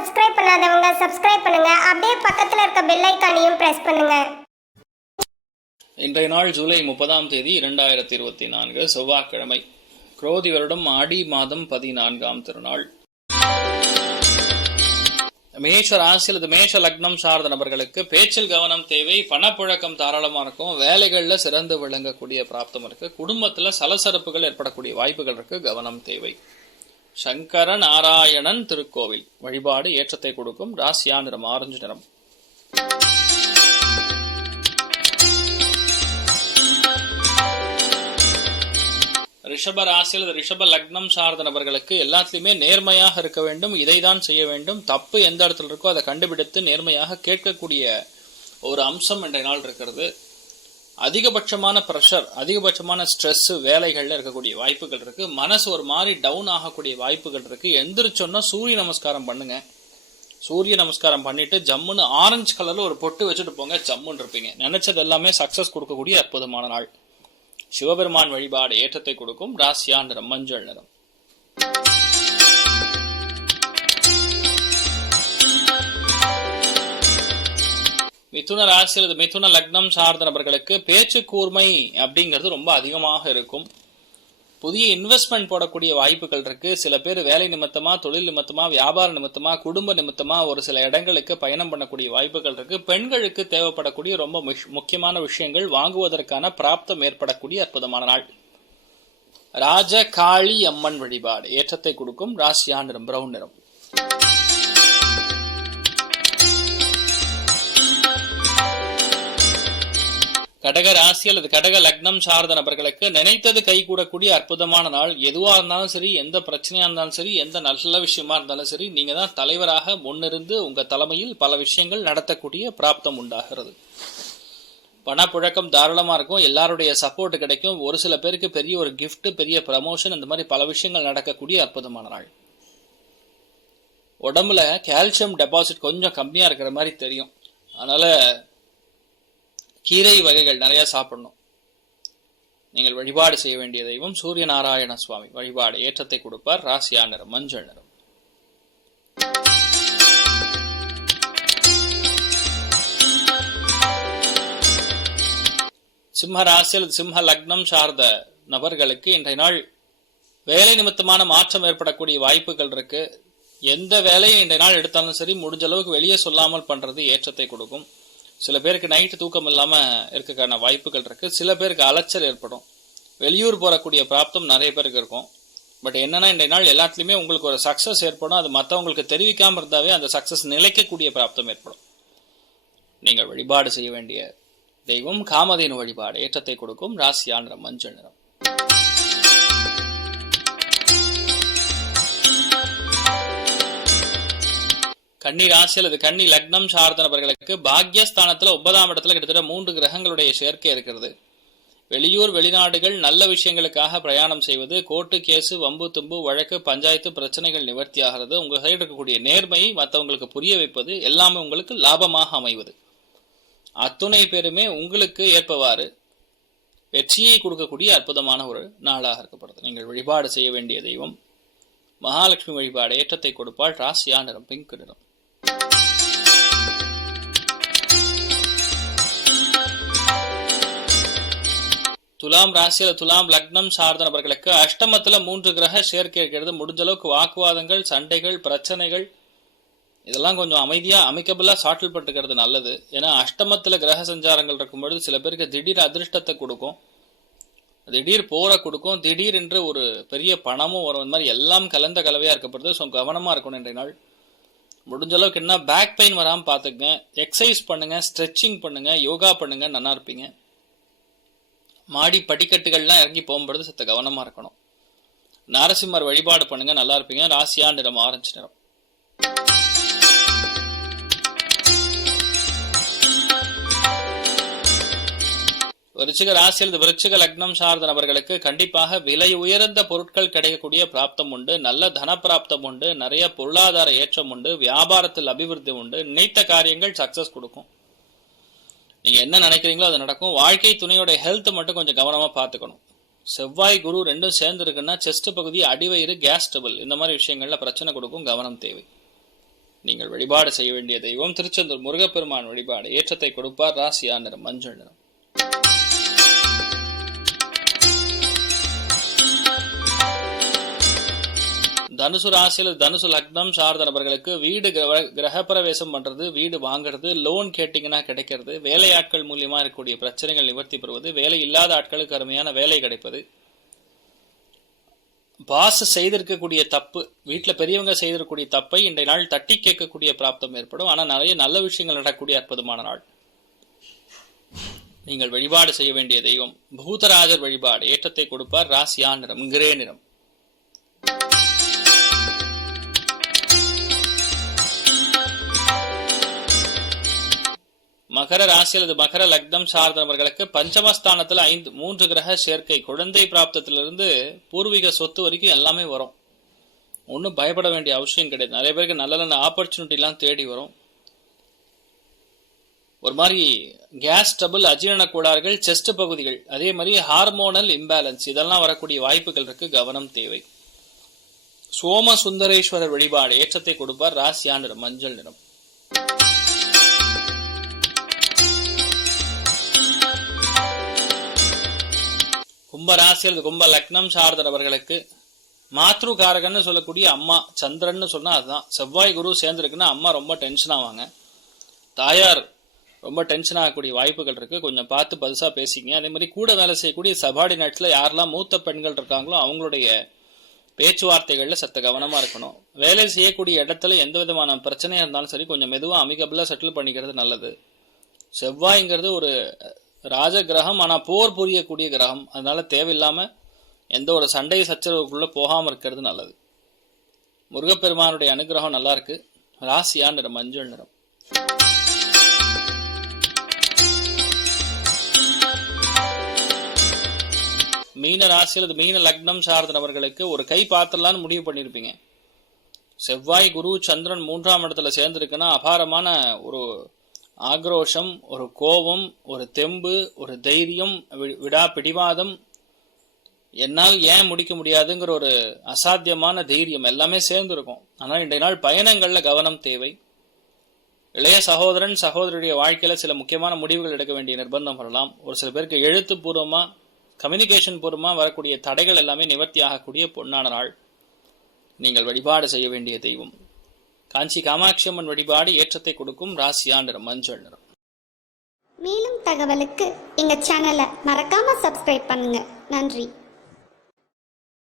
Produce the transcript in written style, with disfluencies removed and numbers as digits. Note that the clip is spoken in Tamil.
சப்ஸ்கிரைப் பண்ணாதவங்க சப்ஸ்கிரைப் பண்ணுங்க. அப்படியே பக்கத்துல இருக்க பெல் ஐகானையும் பிரஸ் பண்ணுங்க. இன்றைய நாள் ஜூலை 30 2024 செவ்வாய்க்கிழமை. குரோதி வருடம் ஆடி மாதம் 14ஆம் திருநாள். மேஷ ராசி அல்லது மேஷ லக்னம் சார்ந்த நபர்களுக்கு பேச்சில் கவனம் தேவை. பணப்புழக்கம் தாராளமா இருக்கும். வேலைகள்ல சிறந்து விளங்கக்கூடிய பிராப்தம் இருக்கு. குடும்பத்துல சலசலப்புகள் ஏற்படக்கூடிய வாய்ப்புகள் இருக்கு. கவனம் தேவை. சங்கர நாராயணன் திருக்கோவில் வழிபாடு ஏற்றத்தை கொடுக்கும். ராசியா நிறம் ஆரஞ்சு நிறம். ரிஷப ராசி அல்லது ரிஷப லக்னம் சார்ந்த நபர்களுக்கு எல்லாத்திலுமே நேர்மையாக இருக்க வேண்டும். இதைதான் செய்ய வேண்டும். தப்பு எந்த இடத்துல இருக்கோ அதை கண்டுபிடித்து நேர்மையாக கேட்கக்கூடிய ஒரு அம்சம் இன்றைய நாள் இருக்கிறது. அதிகபட்சமான ப்ரெஷர், அதிகபட்சமான ஸ்ட்ரெஸ் வேலைகள்ல இருக்கக்கூடிய வாய்ப்புகள் இருக்கு. மனசு ஒரு மாதிரி டவுன் ஆகக்கூடிய வாய்ப்புகள் இருக்கு. எந்திரிச்சோன்னா சூரிய நமஸ்காரம் பண்ணுங்க. சூரிய நமஸ்காரம் பண்ணிட்டு ஜம்முன்னு ஆரஞ்சு கலர்ல ஒரு பொட்டு வச்சுட்டு போங்க. ஜம்முன்னு இருப்பீங்க. நினைச்சது எல்லாமே சக்சஸ் கொடுக்கக்கூடிய அற்புதமான நாள். சிவபெருமான் வழிபாடு ஏற்றத்தை கொடுக்கும். ராசியா நிறம் மஞ்சள் நிறம். மிதுன ராசி அல்லது மிதுன லக்னம் சார்ந்த நபர்களுக்கு பேச்சு கூர்மை அப்படிங்கிறது ரொம்ப அதிகமாக இருக்கும். புதிய இன்வெஸ்ட்மெண்ட் போடக்கூடிய வாய்ப்புகள் இருக்கு. சில பேர் வேலை நிமித்தமா, தொழில் நிமித்தமா, வியாபார நிமித்தமா, குடும்ப நிமித்தமா ஒரு சில இடங்களுக்கு பயணம் பண்ணக்கூடிய வாய்ப்புகள் இருக்கு. பெண்களுக்கு தேவைப்படக்கூடிய ரொம்ப முக்கியமான விஷயங்கள் வாங்குவதற்கான பிராப்தம் ஏற்படக்கூடிய அற்புதமான நாள். ராஜ காளி அம்மன் வழிபாடு ஏற்றத்தை கொடுக்கும். ராசியா நிறம் பிரவுன் நிறம். கடக ராசி அல்லது கடக லக்னம் சார்ந்த நபர்களுக்கு நினைத்தது கைகூடக்கூடிய அற்புதமான நாள். எதுவா இருந்தாலும் சரி, எந்த பிரச்சனையா இருந்தாலும் சரி, எந்த நல்ல விஷயமா இருந்தாலும் சரி, நீங்க தான் தலைவராக முன்னிருந்து உங்க தலைமையில் பல விஷயங்கள் நடத்தக்கூடிய பிராப்தம் உண்டாகிறது. பணப்புழக்கம் தாராளமா இருக்கும். எல்லாருடைய சப்போர்ட் கிடைக்கும். ஒரு சில பேருக்கு பெரிய ஒரு கிஃப்ட், பெரிய ப்ரமோஷன், இந்த மாதிரி பல விஷயங்கள் நடக்கக்கூடிய அற்புதமான நாள். உடம்புல கால்சியம் டெபாசிட் கொஞ்சம் கம்மியா இருக்கிற மாதிரி தெரியும். அதனால கீரை வகைகள் நிறைய சாப்பிடணும். நீங்கள் வழிபாடு செய்ய வேண்டிய தெய்வம் சூரிய நாராயண சுவாமி வழிபாடு ஏற்றத்தை கொடுப்பார். ராசியா நிறம் மஞ்சள் நிறம். சிம்ம ராசி அல்லது சிம்ம லக்னம் சார்ந்த நபர்களுக்கு இன்றைய நாள் வேலை நிமித்தமான மாற்றம் ஏற்படக்கூடிய வாய்ப்புகள் இருக்கு. எந்த வேலையை இன்றைய நாள் எடுத்தாலும் சரி, முடிஞ்ச அளவுக்கு வெளியே சொல்லாமல் பண்றது ஏற்றத்தை கொடுக்கும். சில பேருக்கு நைட்டு தூக்கம் இல்லாம இருக்கான வாய்ப்புகள் இருக்கு. சில பேருக்கு அலைச்சல் ஏற்படும். வெளியூர் போறக்கூடிய பிராப்தம் நிறைய பேருக்கு இருக்கும். பட் என்னன்னா இன்றைய நாள் எல்லாத்துலயுமே உங்களுக்கு ஒரு சக்சஸ் ஏற்படும். அது மற்றவங்களுக்கு தெரிவிக்காம இருந்தாவே அந்த சக்சஸ் நிலைக்கக்கூடிய பிராப்தம் ஏற்படும். நீங்கள் வழிபாடு செய்ய வேண்டிய தெய்வம் காமதேனு வழிபாடு ஏற்றத்தை கொடுக்கும். ராசியா நிறம் மஞ்சள் நிறம். கன்னி ராசி அல்லது கன்னி லக்னம் சார்ந்த நபர்களுக்கு பாக்யஸ்தானத்துல 9ஆம் இடத்துல கிட்டத்தட்ட 3 கிரகங்களுடைய சேர்க்கை இருக்கிறது. வெளியூர் வெளிநாடுகள் நல்ல விஷயங்களுக்காக பிரயாணம் செய்வது, கோர்ட்டு கேசு, வம்பு தும்பு வழக்கு, பஞ்சாயத்து பிரச்சனைகள் நிவர்த்தி ஆகிறது. உங்க சைடு இருக்கக்கூடிய நேர்மையை மற்றவங்களுக்கு புரிய வைப்பது, எல்லாமே உங்களுக்கு லாபமாக அமைவது, அத்துணை பேருமே உங்களுக்கு ஏற்பவாறு வெற்றியை கொடுக்கக்கூடிய அற்புதமான ஒரு நாளாக இருக்கப்படுது. நீங்கள் வழிபாடு செய்ய வேண்டிய தெய்வம் மகாலட்சுமி வழிபாடு ஏற்றத்தை கொடுப்பாள். ராசியா நிறம் பிங்க் நிறம். துலாம் ராசியில துலாம் லக்னம் சார்ந்த நபர்களுக்கு அஷ்டமத்துல 3 கிரக சேர்க்கை இருக்கிறது. முடிஞ்ச அளவுக்கு வாக்குவாதங்கள், சண்டைகள், பிரச்சனைகள் இதெல்லாம் கொஞ்சம் அமைதியா அமைக்கபிளா சாட்டில் பட்டுக்கிறது நல்லது. ஏன்னா அஷ்டமத்துல கிரக சஞ்சாரங்கள் இருக்கும் பொழுது சில பேருக்கு திடீர் அதிர்ஷ்டத்தை கொடுக்கும், திடீர் போரை கொடுக்கும், திடீர் என்று ஒரு பெரிய பணமும் வரும். மாதிரி எல்லாம் கலந்த கலவையா இருக்கப்படுது. ஸோ கவனமா இருக்கணும் இன்றைய நாள். முடிஞ்ச அளவுக்கு என்ன பேக் பெயின் வராமல் பார்த்துக்குங்க. எக்ஸசைஸ் பண்ணுங்க, ஸ்ட்ரெச்சிங் பண்ணுங்க, யோகா பண்ணுங்க, நல்லா இருப்பீங்க. மாடி படிக்கட்டுகள்லாம் இறங்கி போகும்பொழுது சத்த கவனமா இருக்கணும். நாரசிம்மர் வழிபாடு பண்ணுங்க, நல்லா இருப்பீங்க. ராசியா நிறம் ஆரஞ்சு நிறம். விருச்சிக ராசி அல்லது விருச்சிக லக்னம் சார்ந்த நபர்களுக்கு கண்டிப்பாக விலை உயர்ந்த பொருட்கள் கிடைக்கக்கூடிய பிராப்தம் உண்டு. நல்ல தன பிராப்தம் உண்டு. நிறைய பொருளாதார ஏற்றம் உண்டு. வியாபாரத்தில் அபிவிருத்தி உண்டு. நினைத்த காரியங்கள் சக்சஸ் கொடுக்கும். நீங்க என்ன நினைக்கிறீங்களோ அது நடக்கும். வாழ்க்கை துணையோட ஹெல்த் மட்டும் கொஞ்சம் கவனமா பார்த்துக்கணும். செவ்வாய் குரு ரெண்டும் சேர்ந்து இருக்குன்னா செஸ்ட் பகுதி, அடிவயிறு, கேஸ் ட்ரபிள் இந்த மாதிரி விஷயங்கள்ல பிரச்சனை கொடுக்கும். கவனம் தேவை. நீங்கள் வழிபாடு செய்ய வேண்டிய தெய்வம் திருச்செந்தூர் முருகப்பெருமான் வழிபாடு. ஏற்றத்தை கொடுப்பார். ராசியா நிறம் மஞ்சள் நிறம். தனுசு ராசியில் தனுசு லக்னம் சார்ந்த நபர்களுக்கு வீடு கிரகப்பிரவேசம் பண்றது, வீடு வாங்குறது, லோன் கேட்டீங்கன்னா கிடைக்கிறது, வேலையாட்கள் மூலியமா இருக்கக்கூடிய பிரச்சனைகள் நிவர்த்தி பெறுவது, வேலை இல்லாத ஆட்களுக்கு அருமையான வேலை கிடைப்பது, பாஸ் செய்திருக்கக்கூடிய தப்பு, வீட்டில் பெரியவங்க செய்திருக்கக்கூடிய தப்பை இன்றைய நாள் தட்டி கேட்கக்கூடிய பிராப்தம் ஏற்படும். ஆனால் நிறைய நல்ல விஷயங்கள் நடக்கக்கூடிய அற்புதமான நாள். நீங்கள் வழிபாடு செய்ய வேண்டிய தெய்வம் பூதராஜர் வழிபாடு. ஏற்றத்தை கொடுப்பார். ராசியா நிறம் கிரே நிறம். மகர ராசி அல்லது மகர லக்னம் சார்ந்தவர்களுக்கு பஞ்சமஸ்தானத்துல 3 கிரக சேர்க்கை. குழந்தை பிராப்தத்திலிருந்து பூர்வீக சொத்து வரைக்கும் எல்லாமே வரும். ஒன்றும் பயப்பட வேண்டிய அவசியம் கிடையாது. நிறைய பேருக்கு நல்ல நல்ல ஆப்பர்ச்சுனிட்டி எல்லாம் தேடி வரும். ஒரு மாதிரி கேஸ் ட்ரபிள், அஜீரண கோளாறுகள், செஸ்ட் பகுதிகள், அதே மாதிரி ஹார்மோனல் இம்பேலன்ஸ், இதெல்லாம் வரக்கூடிய வாய்ப்புகள் இருக்கு. கவனம் தேவை. சோம சுந்தரேஸ்வரர் வழிபாடு. ஏற்றத்தை கொடுப்பார். ராசியா நிறம் மஞ்சள் நிறம். கும்ப ராசி அல்லது கும்ப லக்னம் சார்ந்தவர்களுக்கு மாத்ருகாரகன்னு சொல்லக்கூடிய அம்மா, சந்திரன் சொன்னா அதுதான். செவ்வாய் குரு சேர்ந்துருக்குன்னா அம்மா ரொம்ப டென்ஷன் ஆவாங்க. தாயார் ரொம்ப டென்ஷன் ஆகக்கூடிய வாய்ப்புகள் இருக்கு. கொஞ்சம் பார்த்து பதுசா பேசிங்க. அதே மாதிரி கூட வேலை செய்யக்கூடிய சபார்டினேட்ஸ்ல யாரெல்லாம் மூத்த பெண்கள் இருக்காங்களோ அவங்களுடைய பேச்சுவார்த்தைகள்ல சத்த கவனமா இருக்கணும். வேலை செய்யக்கூடிய இடத்துல எந்த விதமான பிரச்சனையா இருந்தாலும் சரி கொஞ்சம் மெதுவா அமிகபிளா செட்டில் பண்ணிக்கிறது நல்லது. செவ்வாய்ங்கிறது ஒரு ராஜ கிரகம், ஆனா போர் புரியக்கூடிய கிரகம். அதனால தேவையில்லாம எந்த ஒரு சண்டை சச்சரவுக்குள்ள போகாம இருக்கிறது நல்லது. முருகப்பெருமானுடைய அனுகிரகம் நல்லா இருக்கு. ராசியா நிறம் மஞ்சள் நிறம். மீன ராசி அல்லது மீன லக்னம் சார்ந்த நபர்களுக்கு ஒரு கை பாத்திரலான்னு முடிவு பண்ணியிருப்பீங்க. செவ்வாய் குரு சந்திரன் 3ஆம் இடத்துல சேர்ந்திருக்குன்னா அபாரமான ஒரு ஆக்ரோஷம், ஒரு கோபம், ஒரு தெம்பு, ஒரு தைரியம், விடா பிடிவாதம், என்னால் ஏன் முடிக்க முடியாதுங்கிற ஒரு அசாத்தியமான தைரியம் எல்லாமே சேர்ந்து இருக்கும். ஆனால் இன்றைய நாள் பயணங்கள்ல கவனம் தேவை. இளைய சகோதரன் சகோதரியுடைய வாழ்க்கையில சில முக்கியமான முடிவுகள் எடுக்க வேண்டிய நிர்பந்தம் வரலாம். ஒரு சில பேருக்கு எழுத்துப்பூர்வமா கம்யூனிகேஷன் பூர்வமா வரக்கூடிய தடைகள் எல்லாமே நிவர்த்தி ஆகக்கூடிய பொன்னான நாள். நீங்கள் வழிபாடு செய்ய வேண்டிய தெய்வம் காஞ்சி காமாட்சி அம்மன் வழிபாடு. ஏற்றத்தை கொடுக்கும். ராசியா நிறம் மஞ்சள் நிறம். மேலும் தகவலுக்கு எங்க சேனலை மறக்காம சப்ஸ்கிரைப் பண்ணுங்க. நன்றி.